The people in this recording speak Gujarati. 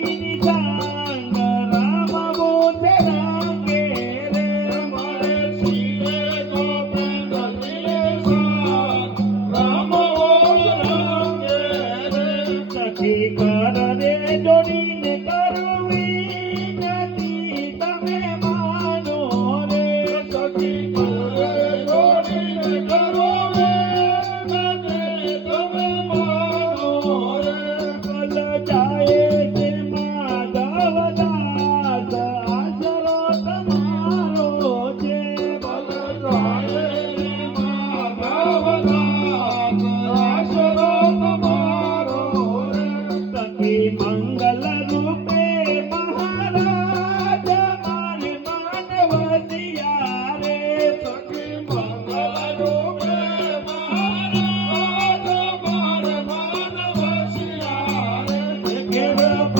નિશાન રામ બોલે રાંગે રે મારે શિરે ગોવિંદ નિશાન રામ બોલે રાંગે રે સખી કર રે જોડીને કરવી નથી તમે માનો રે સખી કરે જોડીને કરો રે નથી તમે માનો રે કલ જાય છે માધવદાસ આશરો તમારો છે બલ જાય માધવદાસ આશરો તમારો રે સખી મંગલ